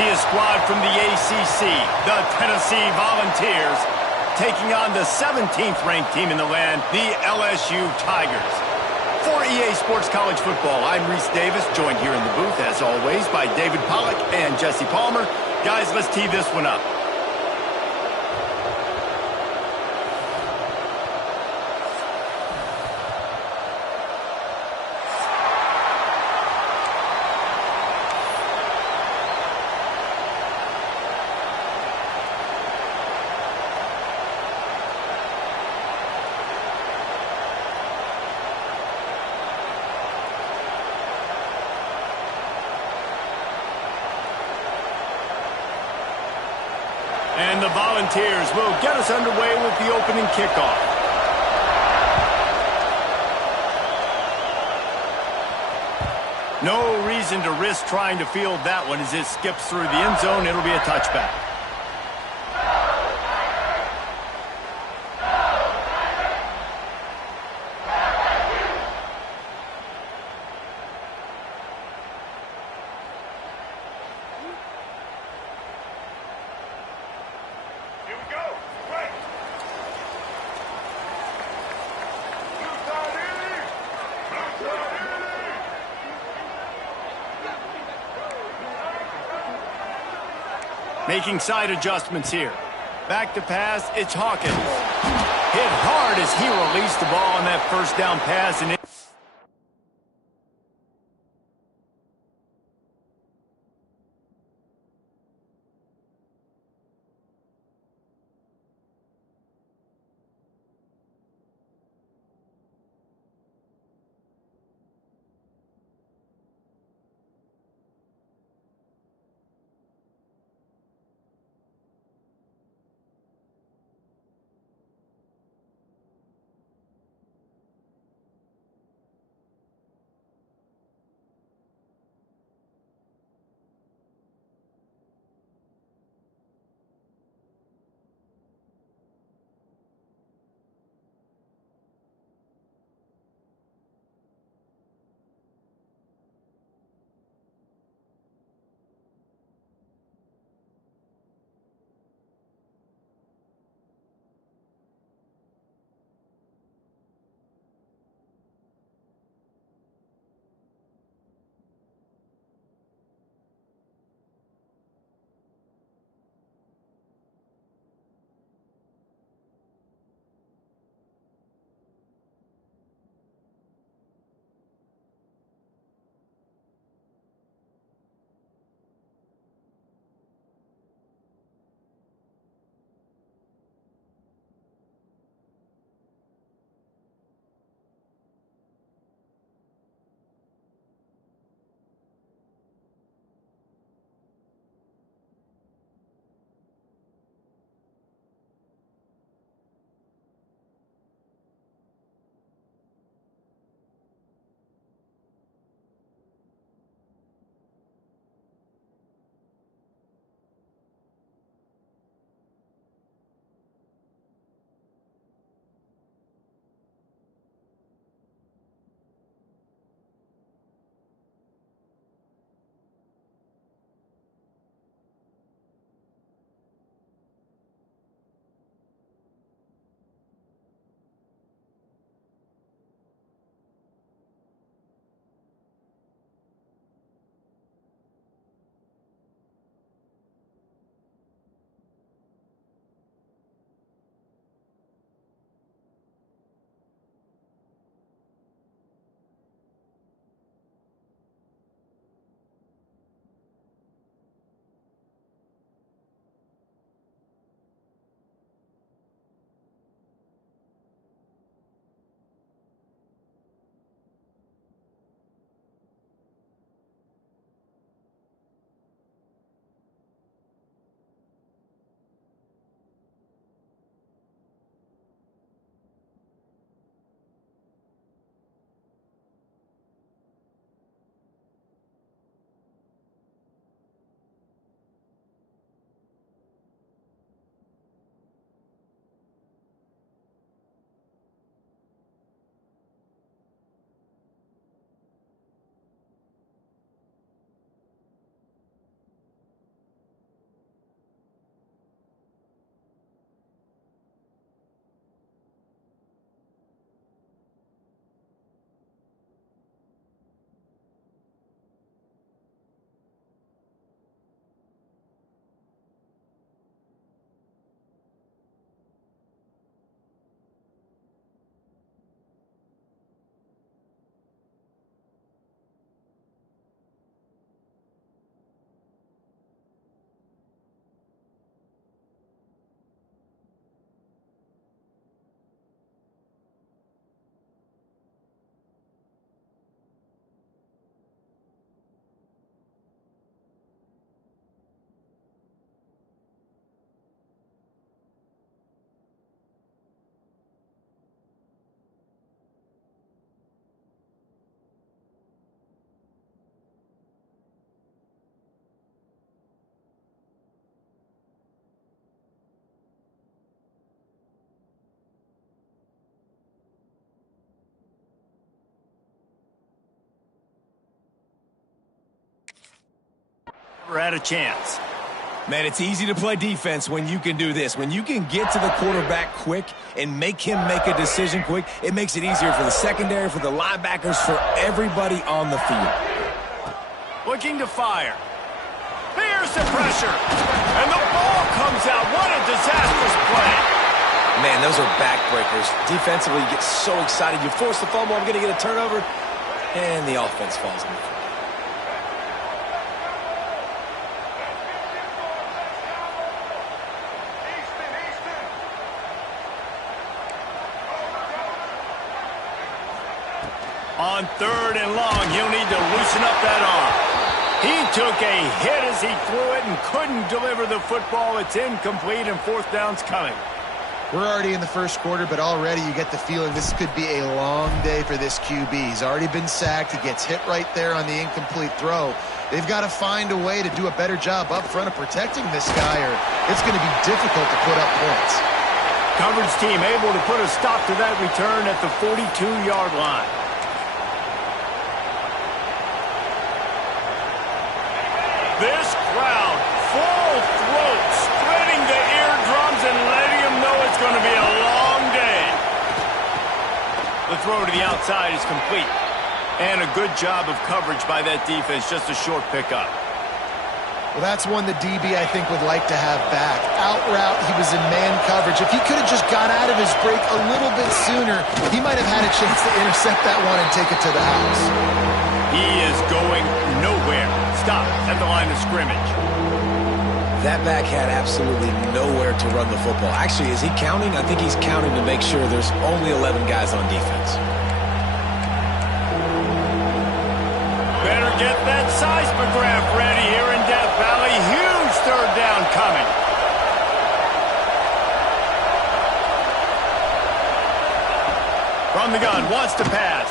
see a squad from the ACC, the Tennessee Volunteers, taking on the 17th ranked team in the land, the LSU Tigers. For EA Sports College Football, I'm Reese Davis, joined here in the booth, as always, by David Pollack and Jesse Palmer. Guys, let's tee this one up. And the Volunteers will get us underway with the opening kickoff. No reason to risk trying to field that one as it skips through the end zone. It'll be a touchback. Making side adjustments here. Back to pass, it's Hawkins. Hit hard as he released the ball on that first down pass. And Had a chance. Man, it's easy to play defense when you can do this. When you can get to the quarterback quick and make him make a decision quick, it makes it easier for the secondary, for the linebackers, for everybody on the field. Looking to fire. Here's the pressure. And the ball comes out. What a disastrous play. Man, those are backbreakers. Defensively, you get so excited. You force the fumble, I'm going to get a turnover, and the offense falls in. On 3rd and long, he'll need to loosen up that arm. He took a hit as he threw it and couldn't deliver the football. It's incomplete, and 4th down's coming. We're already in the first quarter, but already you get the feeling this could be a long day for this QB. He's already been sacked. He gets hit right there on the incomplete throw. They've got to find a way to do a better job up front of protecting this guy, or it's going to be difficult to put up points. Coverage team able to put a stop to that return at the 42-yard line. This crowd, full throat, spreading the eardrums and letting them know it's going to be a long day. The throw to the outside is complete. And a good job of coverage by that defense, just a short pickup. Well, that's one the DB, I think, would like to have back. Out route, he was in man coverage. If he could have just got out of his break a little bit sooner, he might have had a chance to intercept that one and take it to the house. He is going nowhere. Stop at the line of scrimmage. That back had absolutely nowhere to run the football. Actually, is he counting? I think he's counting to make sure there's only 11 guys on defense. Better get that seismograph ready here in Death Valley. Huge 3rd down coming. From the gun, wants to pass.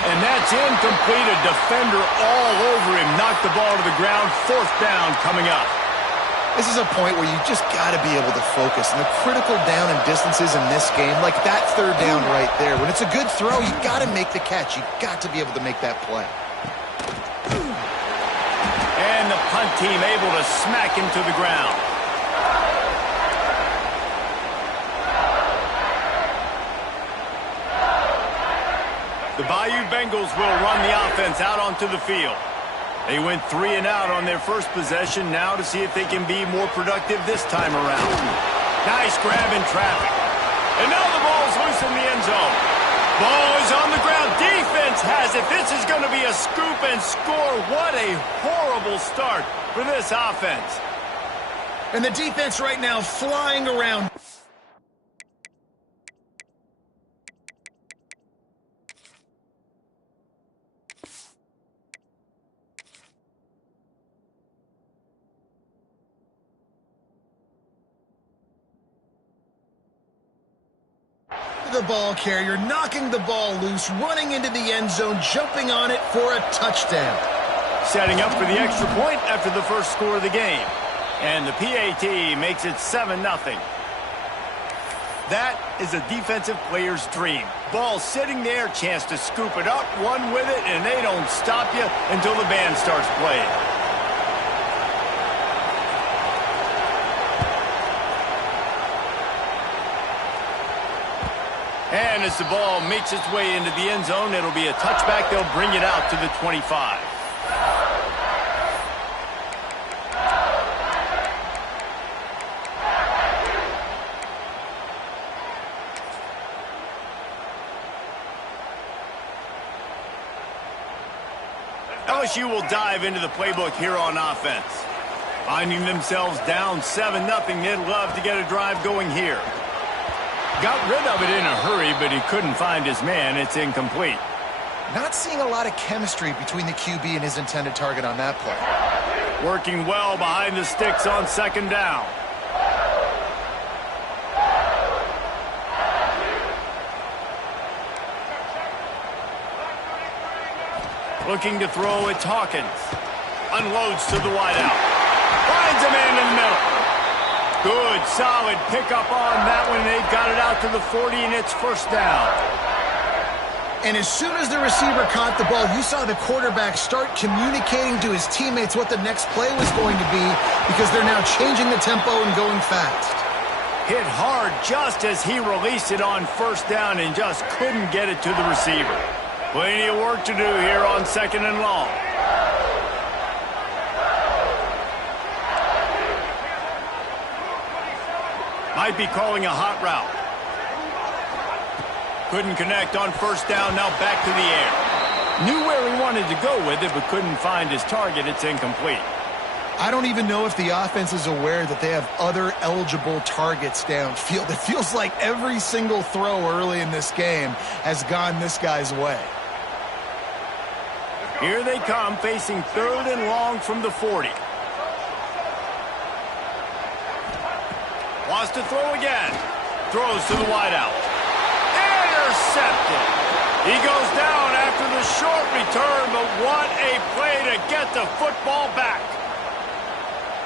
And that's incomplete. A defender all over him. Knocked the ball to the ground. 4th down coming up. This is a point where you just got to be able to focus. And the critical down and distances in this game, like that 3rd down right there, when it's a good throw, you got to make the catch. You got to be able to make that play. And the punt team able to smack him to the ground. The Bayou Bengals will run the offense out onto the field. They went 3 and out on their first possession, now to see if they can be more productive this time around. Nice grab in traffic. And now the ball's loose in the end zone. Ball is on the ground. Defense has it. This is going to be a scoop and score. What a horrible start for this offense. And the defense right now flying around. The ball carrier, knocking the ball loose, running into the end zone, jumping on it for a touchdown. Setting up for the extra point after the first score of the game. And the PAT makes it 7-0. That is a defensive player's dream. Ball sitting there, chance to scoop it up, run with it, and they don't stop you until the band starts playing. And as the ball makes its way into the end zone, it'll be a touchback. They'll bring it out to the 25. LSU will dive into the playbook here on offense. Finding themselves down 7-0, they'd love to get a drive going here. Got rid of it in a hurry, but he couldn't find his man. It's incomplete. Not seeing a lot of chemistry between the QB and his intended target on that play. Working well behind the sticks on 2nd down. Looking to throw, it's Hawkins. Unloads to the wideout. Finds a man in the middle. Good, solid pickup on that one. They've got it out to the 40, and it's 1st down. And as soon as the receiver caught the ball, you saw the quarterback start communicating to his teammates what the next play was going to be because they're now changing the tempo and going fast. Hit hard just as he released it on first down and just couldn't get it to the receiver. Plenty of work to do here on 2nd and long. Might be calling a hot route. Couldn't connect on first down, now back to the air. Knew where he wanted to go with it, but couldn't find his target. It's incomplete. I don't even know if the offense is aware that they have other eligible targets downfield. It feels like every single throw early in this game has gone this guy's way. Here they come, facing 3rd and long from the 40. Wants to throw again. Throws to the wideout. Intercepted. He goes down after the short return, but what a play to get the football back.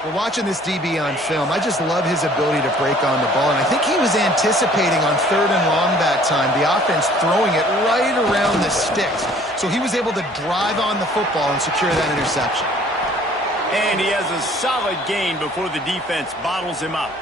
Well, watching this DB on film, I just love his ability to break on the ball, and I think he was anticipating on 3rd and long that time, the offense throwing it right around the sticks. So he was able to drive on the football and secure that interception. And he has a solid gain before the defense bottles him up.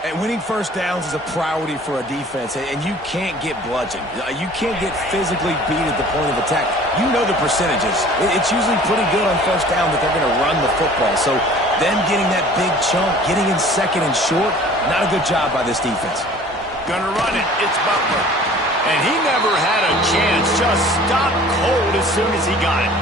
And winning first downs is a priority for a defense, and you can't get bludgeoned. You can't get physically beat at the point of attack. You know the percentages. It's usually pretty good on first down that they're going to run the football. So them getting that big chunk, getting in 2nd and short, not a good job by this defense. Gonna run it. It's Butler. And he never had a chance. Just stopped cold as soon as he got it.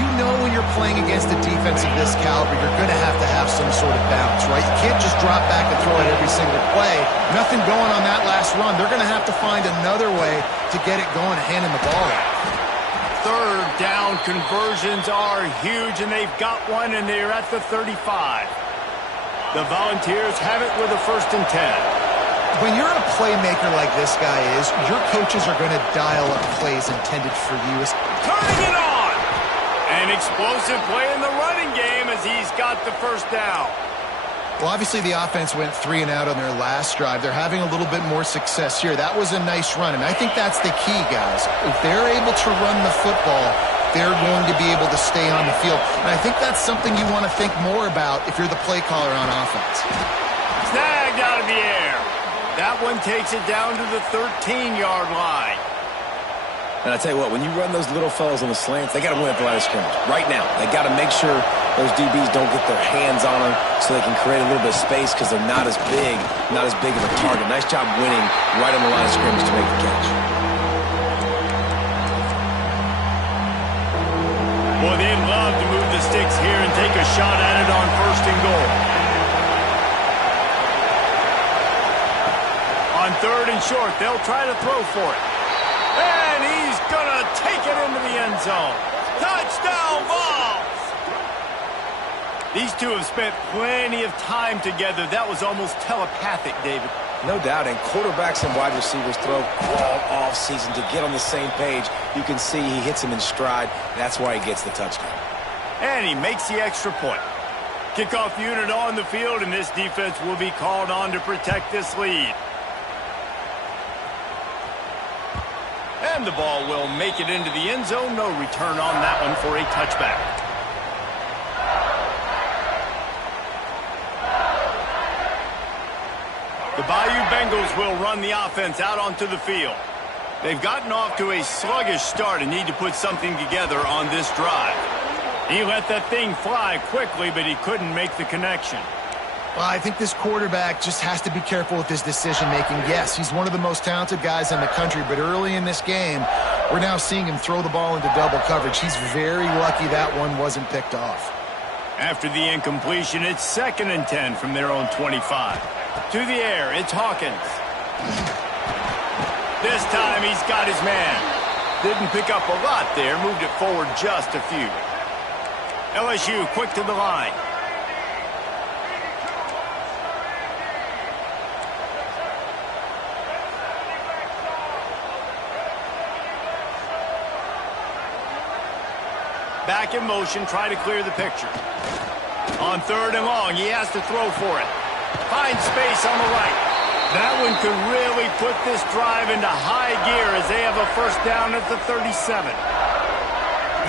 You know when you're playing against a defense of this caliber, you're going to have some sort of balance, right? You can't just drop back and throw it every single play. Nothing going on that last run. They're going to have to find another way to get it going and hand him the ball out. 3rd down conversions are huge, and they've got one, and they're at the 35. The Volunteers have it with a 1st and 10. When you're a playmaker like this guy is, your coaches are going to dial up plays intended for you. Turning it on! An explosive play in the running game as he's got the 1st down. Well, obviously the offense went 3 and out on their last drive. They're having a little bit more success here. That was a nice run, and I think that's the key, guys. If they're able to run the football, they're going to be able to stay on the field. And I think that's something you want to think more about if you're the play caller on offense. Snagged out of the air. That one takes it down to the 13-yard line. And I tell you what, when you run those little fellas on the slants, they got to win at the line of scrimmage. Right now, they got to make sure those DBs don't get their hands on them so they can create a little bit of space because they're not as big of a target. Nice job winning right on the line of scrimmage to make the catch. Boy, they'd love to move the sticks here and take a shot at it on 1st and goal. On 3rd and short, they'll try to throw for it. And he's going to take it into the end zone. Touchdown, Vols! These two have spent plenty of time together. That was almost telepathic, David. No doubt, and quarterbacks and wide receivers throw all off-season to get on the same page. You can see he hits him in stride. That's why he gets the touchdown. And he makes the extra point. Kickoff unit on the field, and this defense will be called on to protect this lead. And the ball will make it into the end zone. No return on that one for a touchback. The Bayou Bengals will run the offense out onto the field. They've gotten off to a sluggish start and need to put something together on this drive. He let that thing fly quickly, but he couldn't make the connection. Well, I think this quarterback just has to be careful with his decision-making. Yes, he's one of the most talented guys in the country, but early in this game, we're now seeing him throw the ball into double coverage. He's very lucky that one wasn't picked off. After the incompletion, it's 2nd and 10 from their own 25. To the air, it's Hawkins. This time he's got his man. Didn't pick up a lot there, moved it forward just a few. LSU quick to the line. Back in motion, try to clear the picture. On 3rd and long, he has to throw for it. Finds space on the right. That one could really put this drive into high gear as they have a first down at the 37.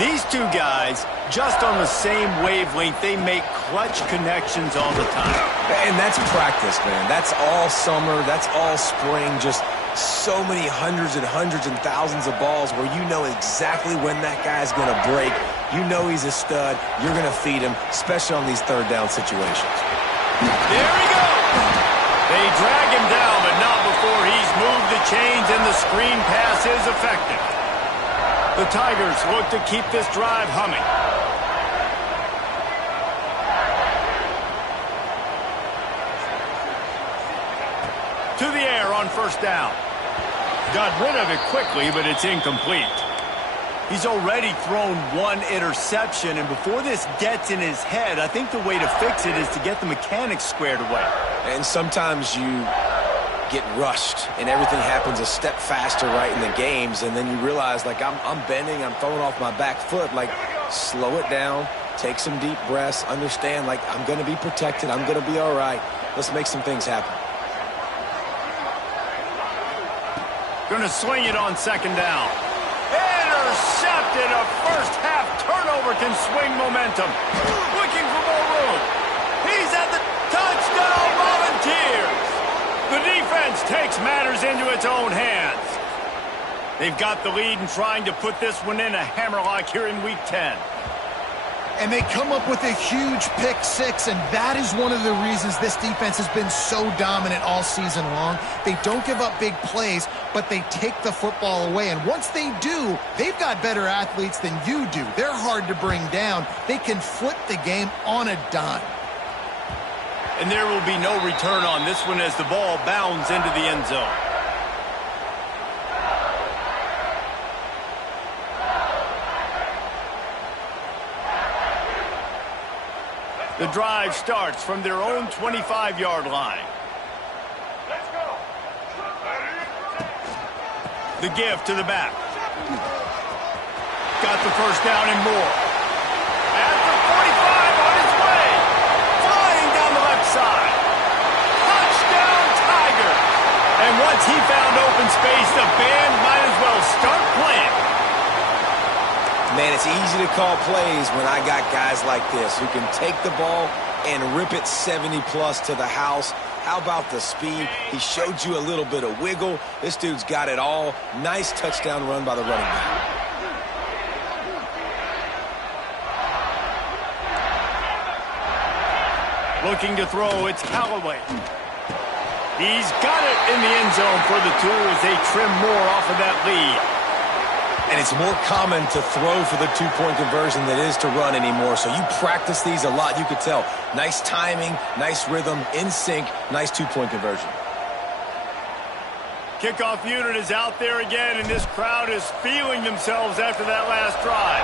These two guys, just on the same wavelength, they make clutch connections all the time. And that's practice, man. That's all summer. That's all spring. Just so many hundreds and thousands of balls where you know exactly when that guy's going to break. You know he's a stud. You're going to feed him, especially on these third down situations. There he goes. They drag him down, but not before he's moved the chains and the screen pass is effective. The Tigers look to keep this drive humming. To the air on first down. Got rid of it quickly, but it's incomplete. He's already thrown one interception, and before this gets in his head, I think the way to fix it is to get the mechanics squared away. And sometimes you get rushed, and everything happens a step faster right in the games, and then you realize, like, I'm bending, I'm throwing off my back foot. Like, slow it down, take some deep breaths, understand, like, I'm going to be protected, I'm going to be all right. Let's make some things happen. Going to sling it on second down. Intercepted. A first-half turnover can swing momentum. Looking for more room. He's at the touchdown Volunteers. The defense takes matters into its own hands. They've got the lead and trying to put this one in a hammerlock here in Week 10. And they come up with a huge pick six, and that is one of the reasons this defense has been so dominant all season long. They don't give up big plays, but they take the football away. And once they do, they've got better athletes than you do. They're hard to bring down. They can flip the game on a dime. And there will be no return on this one as the ball bounds into the end zone. The drive starts from their own 25-yard line. Let's go. The give to the back. Got the first down and more. At the 45 on his way. Flying down the left side. Touchdown Tigers. And once he found open space, the band might as well start playing. Man, it's easy to call plays when I got guys like this who can take the ball and rip it 70-plus to the house. How about the speed? He showed you a little bit of wiggle. This dude's got it all. Nice touchdown run by the running back. Looking to throw, it's Callaway. He's got it in the end zone for the two as they trim more off of that lead. And it's more common to throw for the two-point conversion than it is to run anymore. So you practice these a lot. You could tell. Nice timing, nice rhythm, in sync, nice two-point conversion. Kickoff unit is out there again, and this crowd is feeling themselves after that last drive.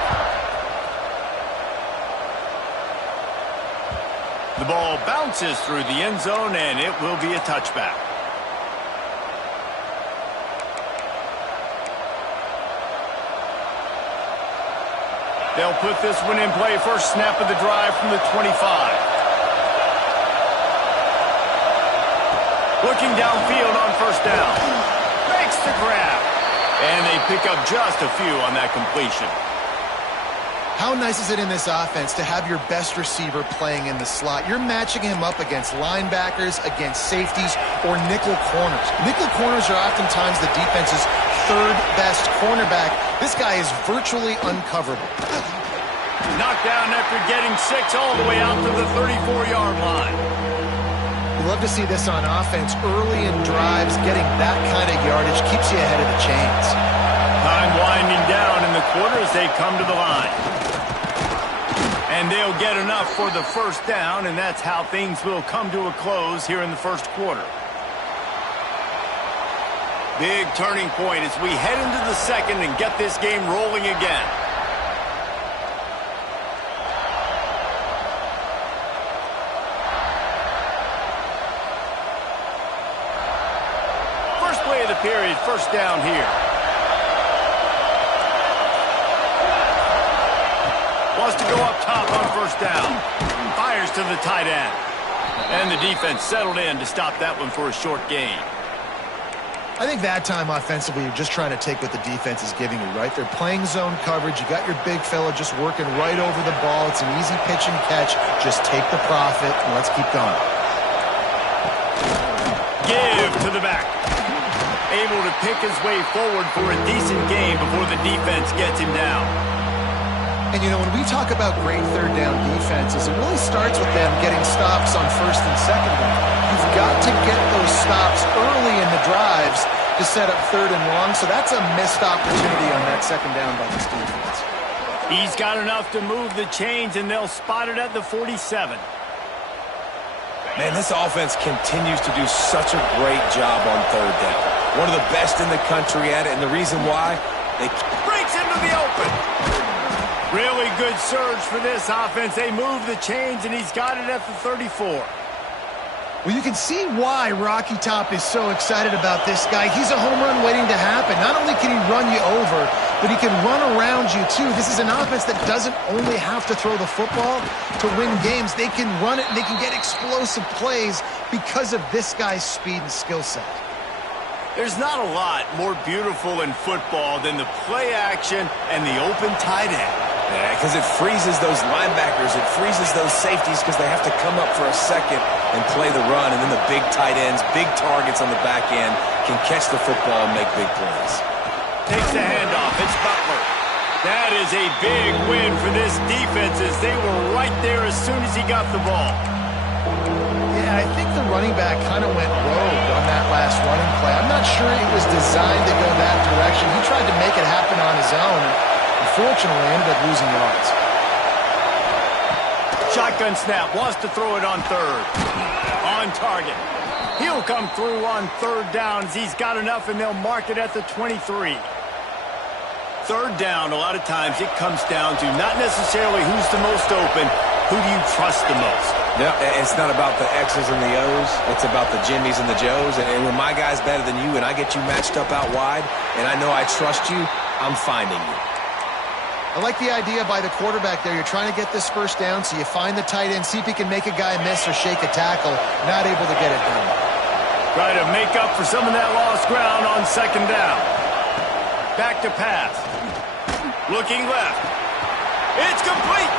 The ball bounces through the end zone, and it will be a touchback. They'll put this one in play. First snap of the drive from the 25. Looking downfield on first down. Makes the grab. And they pick up just a few on that completion. How nice is it in this offense to have your best receiver playing in the slot? You're matching him up against linebackers, against safeties, or nickel corners. Nickel corners are oftentimes the defense's third best cornerback. This guy is virtually uncoverable. Knocked down after getting 6 all the way out to the 34-yard line. We love to see this on offense. Early in drives, getting that kind of yardage keeps you ahead of the chains. Time winding down in the quarter as they come to the line. And they'll get enough for the first down, and that's how things will come to a close here in the first quarter. Big turning point as we head into the second and get this game rolling again. First play of the period, first down here. Wants to go up top on first down. Fires to the tight end. And the defense settled in to stop that one for a short gain. I think that time offensively, you're just trying to take what the defense is giving you, right? They're playing zone coverage. You got your big fella just working right over the ball. It's an easy pitch and catch. Just take the profit, and let's keep going. Give to the back. Able to pick his way forward for a decent gain before the defense gets him down. And, you know, when we talk about great third down defenses, it really starts with them getting stops on first and second down. You've got to get those stops early in the drives to set up third and long, so that's a missed opportunity on that second down by this defense. He's got enough to move the chains, and they'll spot it at the 47. Man, this offense continues to do such a great job on third down. One of the best in the country at it, and the reason why, they breaks into the open. Really good surge for this offense. They move the chains, and he's got it at the 34. Well, you can see why Rocky Top is so excited about this guy. He's a home run waiting to happen. Not only can he run you over, but he can run around you, too. This is an offense that doesn't only have to throw the football to win games. They can run it, and they can get explosive plays because of this guy's speed and skill set. There's not a lot more beautiful in football than the play action and the open tight end. Yeah, because it freezes those linebackers. It freezes those safeties because they have to come up for a second and play the run. And then the big tight ends, big targets on the back end can catch the football and make big plays. Takes the handoff. It's Butler. That is a big win for this defense as they were right there as soon as he got the ball. Yeah, I think the running back kind of went rogue on that last running play. I'm not sure it was designed to go that direction. He tried to make it happen on his own. Unfortunately, ended up losing yards. Shotgun snap. Wants to throw it on third. On target. He'll come through on third downs. He's got enough, and they'll mark it at the 23. Third down, a lot of times it comes down to not necessarily who's the most open, who do you trust the most? Yeah, it's not about the X's and the O's. It's about the Jimmies and the Joes. And when my guy's better than you and I get you matched up out wide and I know I trust you, I'm finding you. I like the idea by the quarterback there. You're trying to get this first down, so you find the tight end, see if he can make a guy miss or shake a tackle. Not able to get it done. Try to make up for some of that lost ground on second down. Back to pass. Looking left. It's complete.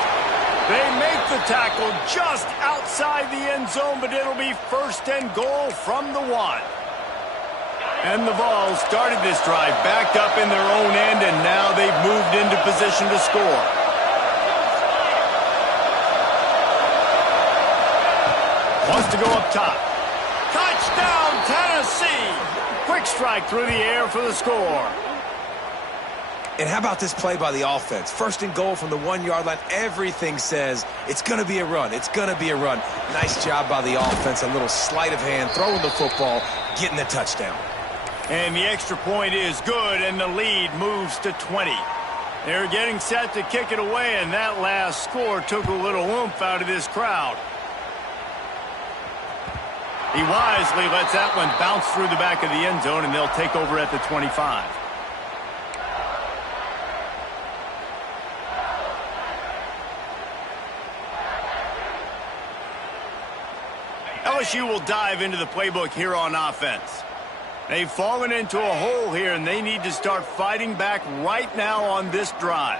They make the tackle just outside the end zone, but it'll be first and goal from the 1. And the Vols started this drive backed up in their own end, and now they've moved into position to score. Wants to go up top. Touchdown, Tennessee! Quick strike through the air for the score. And how about this play by the offense? First and goal from the 1-yard line. Everything says it's going to be a run. It's going to be a run. Nice job by the offense. A little sleight of hand, throwing the football, getting the touchdown. And the extra point is good, and the lead moves to 20. They're getting set to kick it away, and that last score took a little oomph out of this crowd. He wisely lets that one bounce through the back of the end zone, and they'll take over at the 25. LSU will dive into the playbook here on offense. They've fallen into a hole here, and they need to start fighting back right now on this drive.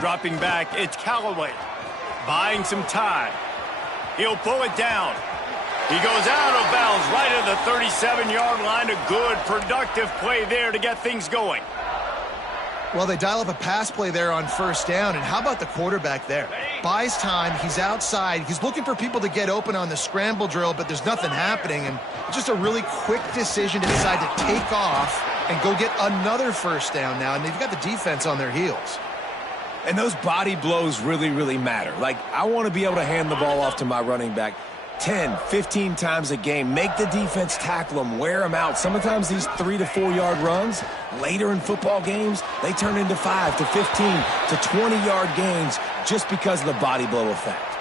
Dropping back, it's Callaway. Buying some time. He'll pull it down. He goes out of bounds right at the 37-yard line. A good, productive play there to get things going. Well, they dial up a pass play there on first down, and how about the quarterback there? Buys time, he's outside, he's looking for people to get open on the scramble drill, but there's nothing happening, and just a really quick decision to decide to take off and go get another first down now, and they've got the defense on their heels. And those body blows really, really matter. Like, I want to be able to hand the ball off to my running back 10, 15 times a game. Make the defense tackle them, wear them out. Sometimes these 3 to 4 yard runs, later in football games, they turn into 5 to 15 to 20 yard gains just because of the body blow effect.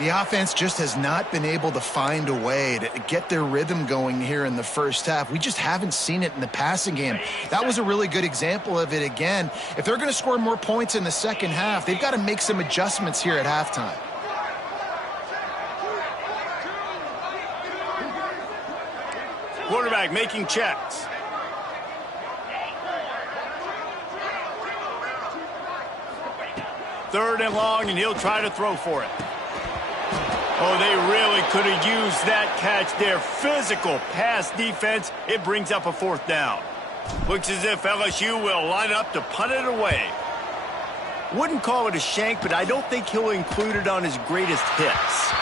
The offense just has not been able to find a way to get their rhythm going here in the first half. We just haven't seen it in the passing game. That was a really good example of it again. If they're going to score more points in the second half, they've got to make some adjustments here at halftime. Quarterback making checks. Third and long, and he'll try to throw for it. Oh, they really could have used that catch there. Physical pass defense. It brings up a fourth down. Looks as if LSU will line up to punt it away. Wouldn't call it a shank, but I don't think he'll include it on his greatest hits.